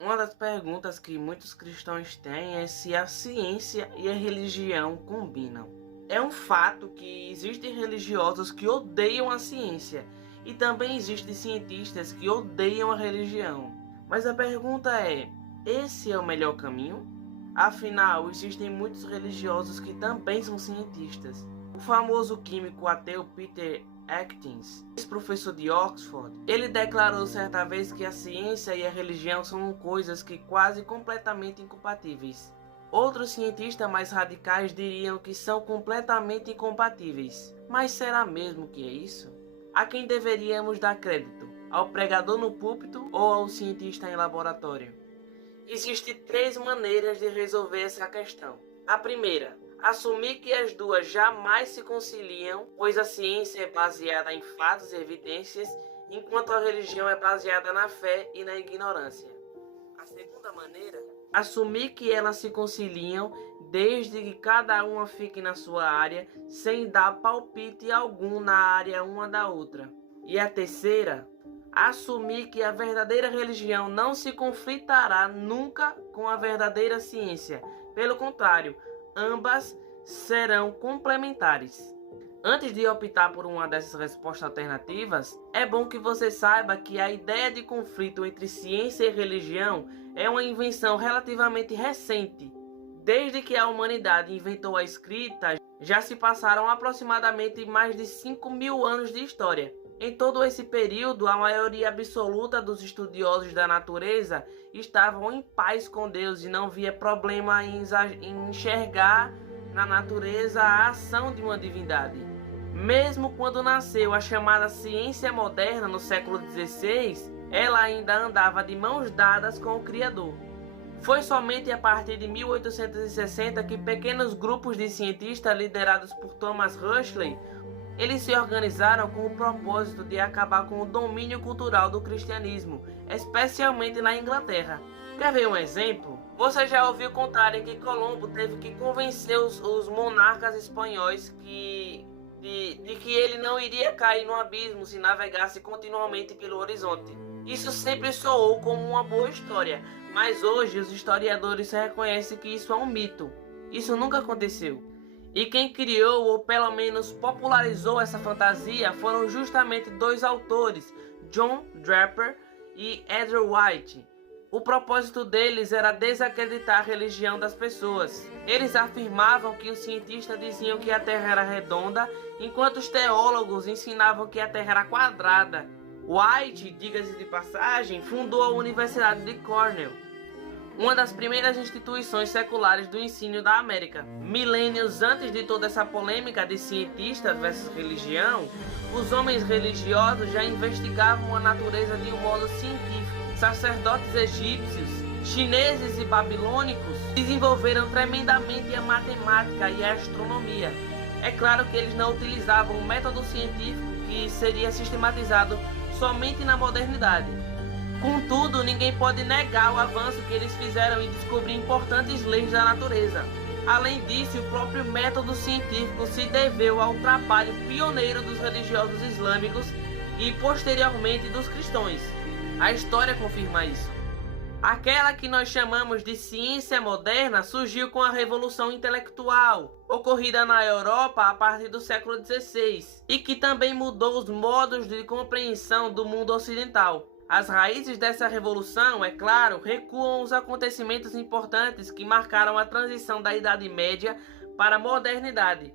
Uma das perguntas que muitos cristãos têm é se a ciência e a religião combinam. É um fato que existem religiosos que odeiam a ciência e também existem cientistas que odeiam a religião. Mas a pergunta é: esse é o melhor caminho? Afinal, existem muitos religiosos que também são cientistas. O famoso químico ateu Peter Atkins, ex-professor de Oxford, ele declarou certa vez que a ciência e a religião são coisas que quase completamente incompatíveis. Outros cientistas mais radicais diriam que são completamente incompatíveis. Mas será mesmo que é isso? A quem deveríamos dar crédito? Ao pregador no púlpito ou ao cientista em laboratório? Existem três maneiras de resolver essa questão. A primeira: assumir que as duas jamais se conciliam, pois a ciência é baseada em fatos e evidências, enquanto a religião é baseada na fé e na ignorância. A segunda maneira: assumir que elas se conciliam desde que cada uma fique na sua área, sem dar palpite algum na área uma da outra. E a terceira: assumir que a verdadeira religião não se conflitará nunca com a verdadeira ciência. Pelo contrário, ambas serão complementares. Antes de optar por uma dessas respostas alternativas, é bom que você saiba que a ideia de conflito entre ciência e religião é uma invenção relativamente recente. Desde que a humanidade inventou a escrita, já se passaram aproximadamente mais de 5.000 anos de história. Em todo esse período, a maioria absoluta dos estudiosos da natureza estavam em paz com Deus e não via problema em enxergar na natureza a ação de uma divindade. Mesmo quando nasceu a chamada ciência moderna no século XVI, ela ainda andava de mãos dadas com o Criador. Foi somente a partir de 1860 que pequenos grupos de cientistas liderados por Thomas Huxley eles se organizaram com o propósito de acabar com o domínio cultural do cristianismo, especialmente na Inglaterra. Quer ver um exemplo? Você já ouviu contarem que Colombo teve que convencer os monarcas espanhóis de que ele não iria cair no abismo se navegasse continuamente pelo horizonte. Isso sempre soou como uma boa história, mas hoje os historiadores reconhecem que isso é um mito. Isso nunca aconteceu. E quem criou ou pelo menos popularizou essa fantasia foram justamente dois autores, John Draper e Edward White. O propósito deles era desacreditar a religião das pessoas. Eles afirmavam que os cientistas diziam que a Terra era redonda, enquanto os teólogos ensinavam que a Terra era quadrada. White, diga-se de passagem, fundou a Universidade de Cornell, uma das primeiras instituições seculares do ensino da América. Milênios antes de toda essa polêmica de cientistas versus religião, os homens religiosos já investigavam a natureza de um modo científico. Sacerdotes egípcios, chineses e babilônicos desenvolveram tremendamente a matemática e a astronomia. É claro que eles não utilizavam o método científico que seria sistematizado somente na modernidade. Contudo, ninguém pode negar o avanço que eles fizeram em descobrir importantes leis da natureza. Além disso, o próprio método científico se deveu ao trabalho pioneiro dos religiosos islâmicos e, posteriormente, dos cristãos. A história confirma isso. Aquela que nós chamamos de ciência moderna surgiu com a Revolução Intelectual, ocorrida na Europa a partir do século XVI, e que também mudou os modos de compreensão do mundo ocidental. As raízes dessa revolução, é claro, recuam os acontecimentos importantes que marcaram a transição da Idade Média para a modernidade,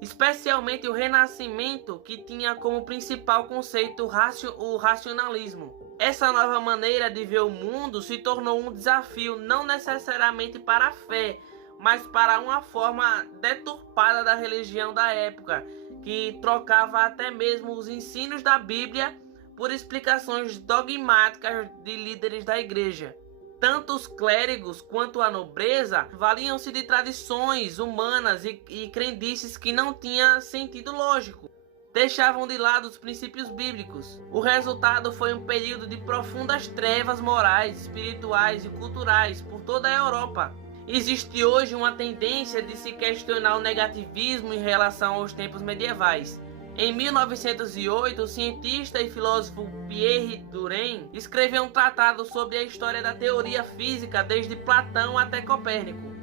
especialmente o Renascimento, que tinha como principal conceito o racionalismo. Essa nova maneira de ver o mundo se tornou um desafio não necessariamente para a fé, mas para uma forma deturpada da religião da época, que trocava até mesmo os ensinos da Bíblia por explicações dogmáticas de líderes da igreja. Tanto os clérigos quanto a nobreza valiam-se de tradições humanas e crendices que não tinham sentido lógico. Deixavam de lado os princípios bíblicos. O resultado foi um período de profundas trevas morais, espirituais e culturais por toda a Europa. Existe hoje uma tendência de se questionar o negativismo em relação aos tempos medievais. Em 1908, o cientista e filósofo Pierre Duren escreveu um tratado sobre a história da teoria física desde Platão até Copérnico.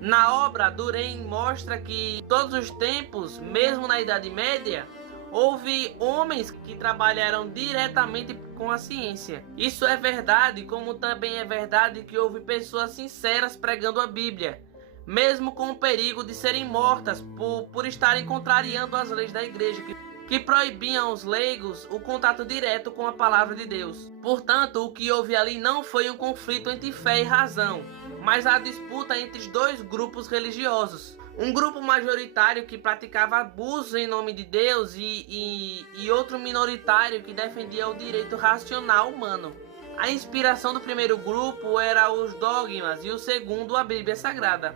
Na obra, Duren mostra que em todos os tempos, mesmo na Idade Média, houve homens que trabalharam diretamente com a ciência. Isso é verdade, como também é verdade que houve pessoas sinceras pregando a Bíblia, mesmo com o perigo de serem mortas por estarem contrariando as leis da igreja, que proibiam aos leigos o contato direto com a palavra de Deus. Portanto, o que houve ali não foi um conflito entre fé e razão, mas a disputa entre dois grupos religiosos. Um grupo majoritário que praticava abusos em nome de Deus e outro minoritário que defendia o direito racional humano. A inspiração do primeiro grupo era os dogmas e o segundo, a Bíblia Sagrada.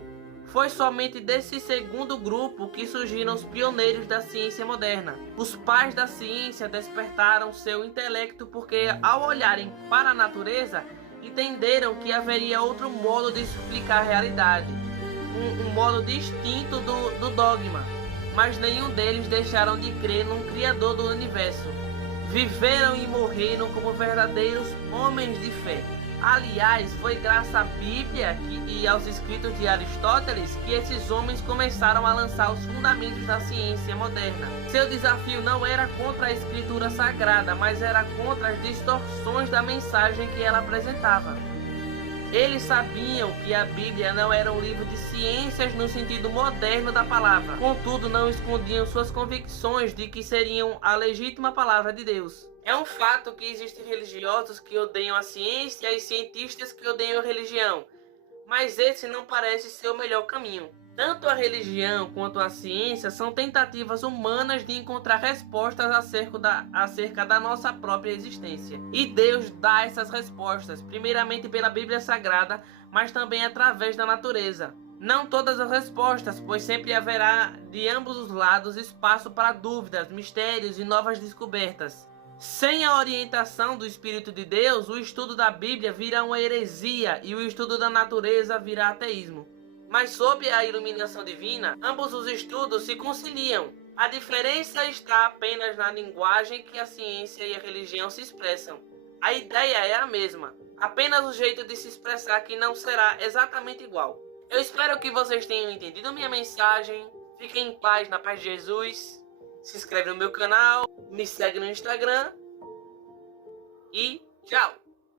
Foi somente desse segundo grupo que surgiram os pioneiros da ciência moderna. Os pais da ciência despertaram seu intelecto porque, ao olharem para a natureza, entenderam que haveria outro modo de explicar a realidade, um modo distinto do dogma, mas nenhum deles deixaram de crer num Criador do universo. Viveram e morreram como verdadeiros homens de fé. Aliás, foi graças à Bíblia e aos escritos de Aristóteles que esses homens começaram a lançar os fundamentos da ciência moderna. Seu desafio não era contra a escritura sagrada, mas era contra as distorções da mensagem que ela apresentava. Eles sabiam que a Bíblia não era um livro de ciências no sentido moderno da palavra. Contudo, não escondiam suas convicções de que seriam a legítima palavra de Deus. É um fato que existem religiosos que odeiam a ciência e cientistas que odeiam a religião, mas esse não parece ser o melhor caminho. Tanto a religião quanto a ciência são tentativas humanas de encontrar respostas acerca da nossa própria existência. E Deus dá essas respostas, primeiramente pela Bíblia Sagrada, mas também através da natureza. Não todas as respostas, pois sempre haverá de ambos os lados espaço para dúvidas, mistérios e novas descobertas. Sem a orientação do Espírito de Deus, o estudo da Bíblia virá uma heresia e o estudo da natureza virá ateísmo. Mas sob a iluminação divina, ambos os estudos se conciliam. A diferença está apenas na linguagem que a ciência e a religião se expressam. A ideia é a mesma, apenas o jeito de se expressar que não será exatamente igual. Eu espero que vocês tenham entendido minha mensagem. Fiquem em paz, na paz de Jesus. Se inscreve no meu canal, me segue no Instagram e tchau!